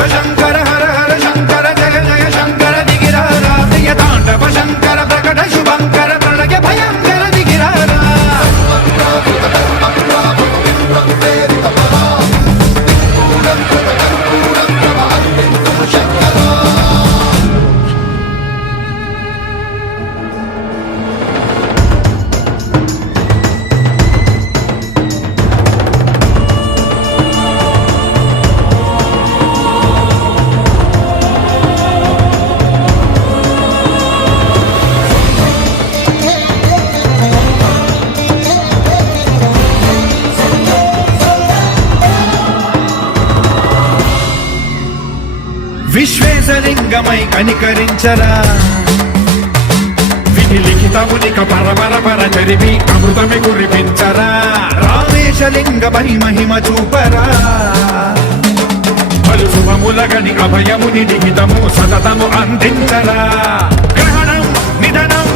శివ శంకర హర హర శంకర జయ జయ శంకర దిగిరారా ప్రియ తాండవ శంకర ప్రకట శుభంకర ప్రళయ భయంకర దిగిరారా విశ్వేశలింగమై కనికరించరా విధి లిఖితమునిక పరపర పర చరివి అమృతమి కురిపించరా రామేశలింగ మహిమ చూపరా పలు శుభములగని అభయముని లిఖితము సతతము అందించరా గ్రహణం నిధనం